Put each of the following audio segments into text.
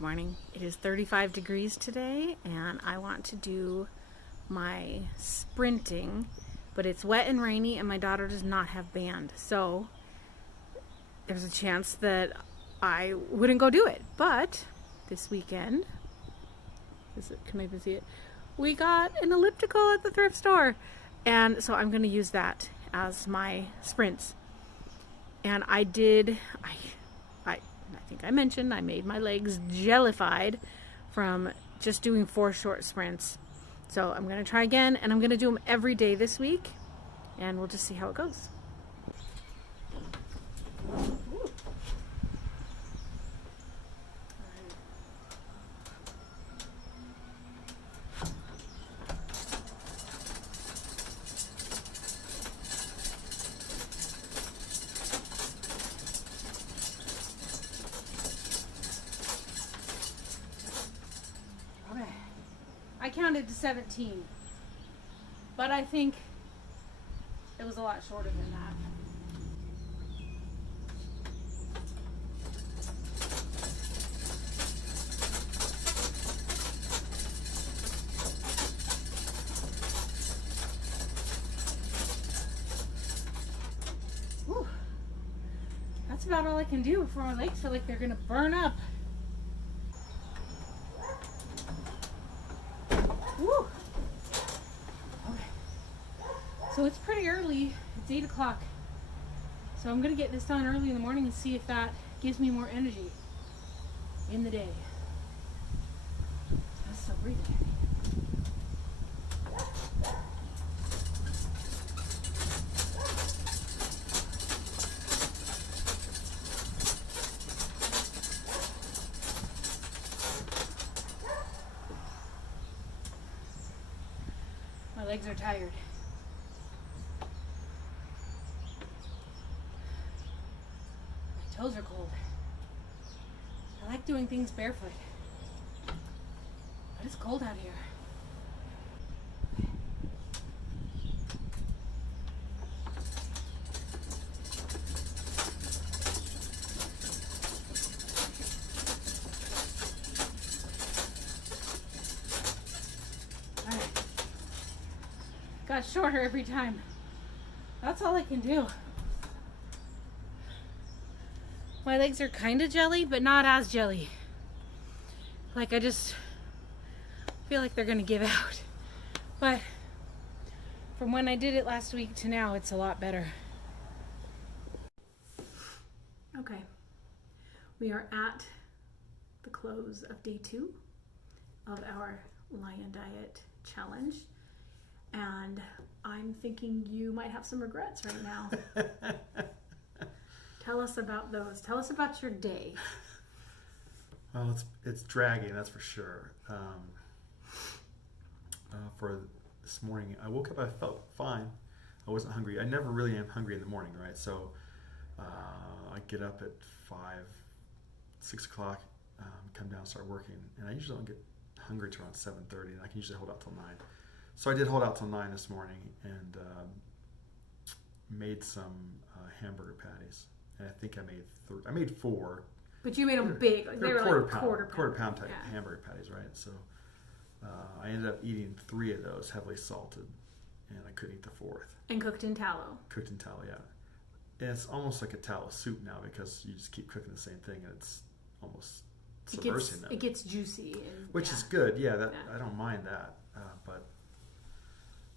Good morning. It is 35 degrees today and I want to do my sprinting, but it's wet and rainy and my daughter does not have band. So there's a chance that I wouldn't go do it. But this weekend, can I even see it? We got an elliptical at the thrift store. And so I'm going to use that as my sprints. And I think I mentioned I made my legs jellified from just doing 4 short sprints. So I'm going to try again, and I'm going to do them every day this week, and we'll just see how it goes. I counted to 17, but I think it was a lot shorter than that. Whew. That's about all I can do before my legs feel like they're gonna burn up. Woo. Okay. So it's pretty early. It's 8 o'clock. So I'm going to get this done early in the morning and see if that gives me more energy in the day. That's so breathing. My legs are tired. My toes are cold. I like doing things barefoot, but it's cold out here. Got shorter every time. That's all I can do. My legs are kind of jelly, but not as jelly. Like I just feel like they're gonna give out. But from when I did it last week to now, it's a lot better. Okay, we are at the close of day 2 of our Lion Diet challenge. And I'm thinking you might have some regrets right now. Tell us about those. Tell us about your day. Well, it's dragging, that's for sure. For this morning, I woke up, I felt fine. I wasn't hungry. I never really am hungry in the morning, right? So I get up at 6 o'clock, come down, start working. And I usually don't get hungry till around 7:30, and I can usually hold out till 9. So I did hold out till 9 this morning and made some hamburger patties. And I think I made 4. But you made them big. Like they were like quarter pound type hamburger patties, right? So I ended up eating 3 of those, heavily salted, and I couldn't eat the 4th. And cooked in tallow. Cooked in tallow, yeah. And it's almost like a tallow soup now because you just keep cooking the same thing, and it's almost subversing them. It gets juicy. Which is good, yeah. I don't mind that, but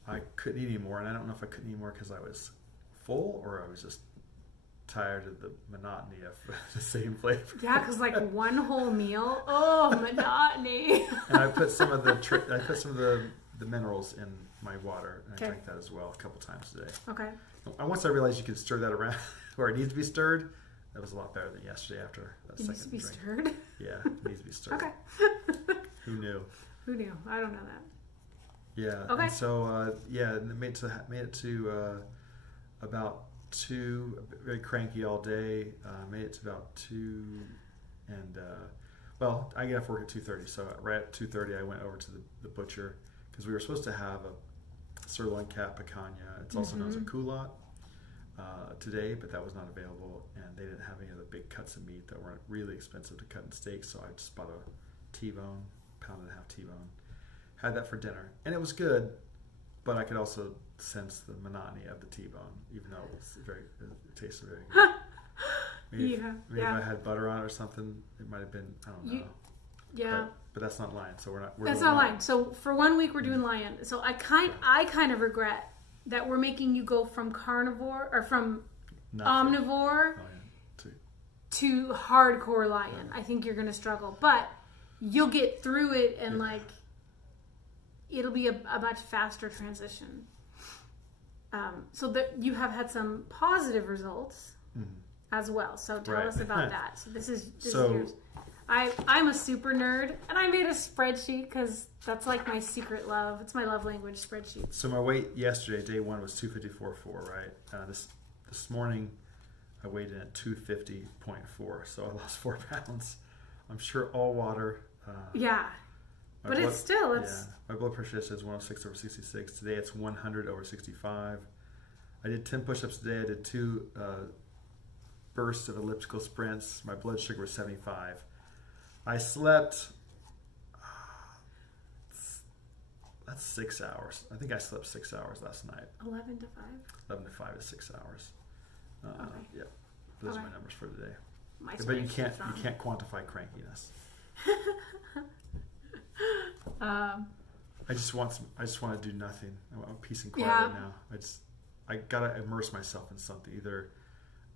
I couldn't eat anymore, and I don't know if I couldn't eat more because I was full or I was just tired of the monotony of the same flavor. Yeah, because like one whole meal, monotony. And I put some of the minerals in my water, and I drank that as well a couple times a day. Okay. And once I realized you could stir that around where it needs to be stirred, that was a lot better than yesterday after that second drink. It needs to be stirred? Yeah, it needs to be stirred. Okay. Who knew? Who knew? I don't know that. Yeah. Okay. And so made it to about 2. Very cranky all day. Made it to about 2, and I get off work at 2:30. So right at 2:30, I went over to the butcher because we were supposed to have a sirloin cat picanha. It's also known as a culotte. today, but that was not available, and they didn't have any of the big cuts of meat that weren't really expensive to cut in steaks, so I just bought a T-bone, pound and a half T-bone. Had that for dinner, and it was good, but I could also sense the monotony of the T-bone, even though it tasted very good. Maybe if I had butter on it or something, it might have been, I don't know. Yeah. But that's not lion, so we're That's not lion. So for 1 week we're doing lion. So I kind of regret that we're making you go from carnivore or from omnivore to hardcore lion. Yeah. I think you're going to struggle, but you'll get through it, and it'll be a much faster transition. So that you have had some positive results as well. So tell us about that. So this is yours. I'm a super nerd, and I made a spreadsheet because that's like my secret love. It's my love language, spreadsheets. So my weight yesterday, day one, was 254.4, right? This morning, I weighed in at 250.4, so I lost 4 pounds. I'm sure all water. But my blood pressure yesterday is 106/66. Today it's 100/65. I did 10 push-ups today. I did 2 bursts of elliptical sprints. My blood sugar was 75. I slept, that's 6 hours. I think I slept 6 hours last night. 11 to 5? 11 to 5 is 6 hours. Okay. Yeah, those are my numbers for today. But you can't quantify crankiness. I just want to do nothing. I want peace and quiet right now. I gotta immerse myself in something, either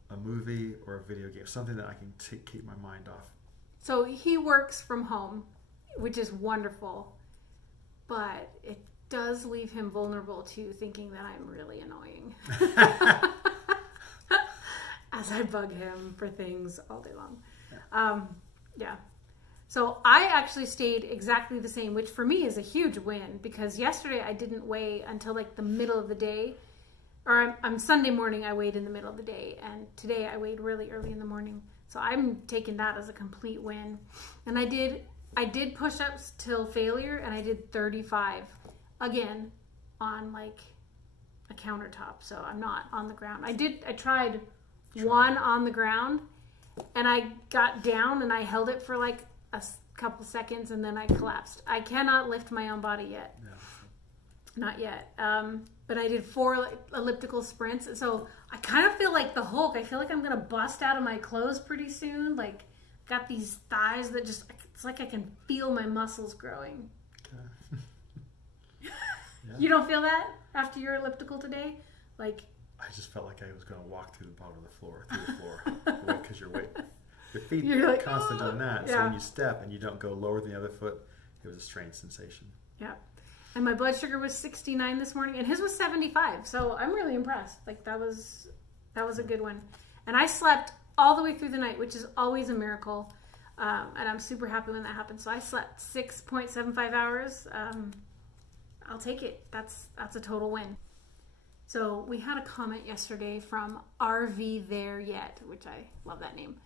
a movie or a video game, something that I can keep my mind off. So he works from home, which is wonderful, but it does leave him vulnerable to thinking that I'm really annoying. As I bug him for things all day long. So I actually stayed exactly the same, which for me is a huge win, because yesterday I didn't weigh until like the middle of the day. Or I'm Sunday morning I weighed in the middle of the day, and today I weighed really early in the morning. So I'm taking that as a complete win. And I did push-ups till failure, and I did 35 again on like a countertop. So I'm not on the ground. I tried one on the ground, and I got down and I held it for like a couple seconds, and then I collapsed. I cannot lift my own body yet. Yeah. Not yet. But I did 4 elliptical sprints. So I kind of feel like the Hulk. I feel like I'm going to bust out of my clothes pretty soon. Like, got these thighs that just, it's like I can feel my muscles growing. Okay. Yeah. You don't feel that after your elliptical today? Like, I just felt like I was going to walk through the bottom of the floor, because your feet are constantly doing that. So when you step and you don't go lower than the other foot, it was a strange sensation. Yeah. And my blood sugar was 69 this morning, and his was 75. So I'm really impressed. Like, that was a good one. And I slept all the way through the night, which is always a miracle. And I'm super happy when that happens. So I slept 6.75 hours. I'll take it. That's a total win. So we had a comment yesterday from RV There Yet, which I love that name.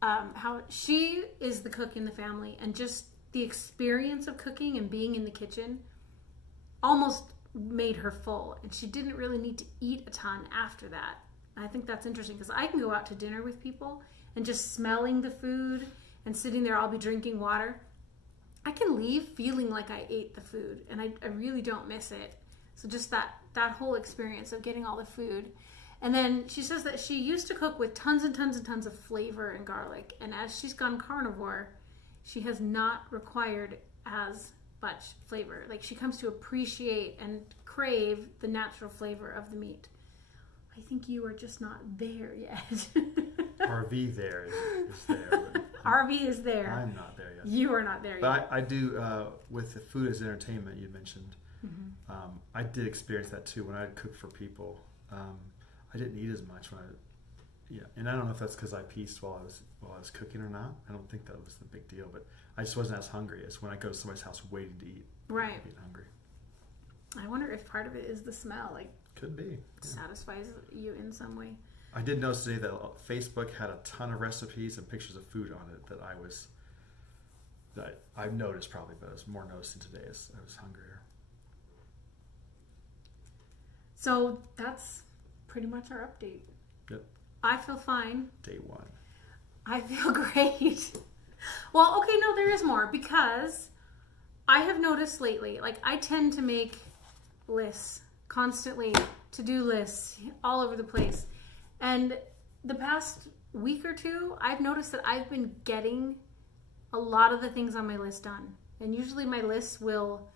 How she is the cook in the family, and just the experience of cooking and being in the kitchen almost made her full, and she didn't really need to eat a ton after that. And I think that's interesting, because I can go out to dinner with people and just smelling the food and sitting there, I'll be drinking water. I can leave feeling like I ate the food, and I really don't miss it. So just that whole experience of getting all the food. And then she says that she used to cook with tons and tons and tons of flavor and garlic, and as she's gone carnivore, she has not required as much flavor. Like, she comes to appreciate and crave the natural flavor of the meat. I think you are just not there yet. RV there is there. RV is there. I'm not there yet. You are not there yet. But I do, with the food as entertainment you mentioned, I did experience that too when I cooked for people. I didn't eat as much and I don't know if that's because I pieced while I was cooking or not. I don't think that was the big deal, but I just wasn't as hungry as when I go to somebody's house waiting to eat. Right. Being hungry. I wonder if part of it is the smell. Like, could be. Satisfies you in some way. I did notice today that Facebook had a ton of recipes and pictures of food on it that I've noticed probably, but I was more noticing today as I was hungrier. So that's pretty much our update. Yep. I feel fine. Day 1. I feel great. Well, okay, no, there is more, because I have noticed lately, like, I tend to make lists constantly, to-do lists all over the place. And the past week or two, I've noticed that I've been getting a lot of the things on my list done. And usually my lists will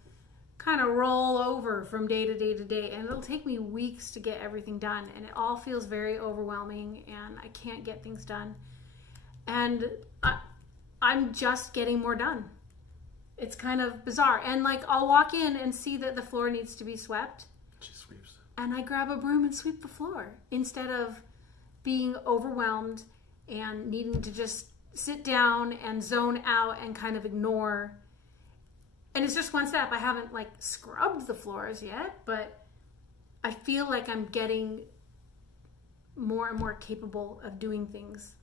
kind of roll over from day to day to day, and it'll take me weeks to get everything done, and it all feels very overwhelming, and I can't get things done. And I'm just getting more done. It's kind of bizarre. And like, I'll walk in and see that the floor needs to be swept. She sweeps. And I grab a broom and sweep the floor instead of being overwhelmed and needing to just sit down and zone out and kind of ignore. And it's just one step. I haven't like scrubbed the floors yet, but I feel like I'm getting more and more capable of doing things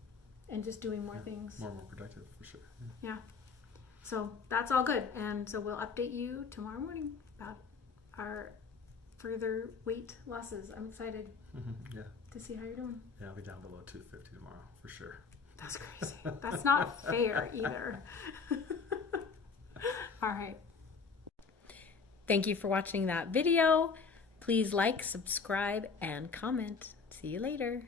and just doing more things. More and more productive, for sure. Yeah. So that's all good. And so we'll update you tomorrow morning about our further weight losses. I'm excited Yeah. to see how you're doing. Yeah, I'll be down below 250 tomorrow, for sure. That's crazy. That's not fair either. All right. Thank you for watching that video. Please like, subscribe, and comment. See you later.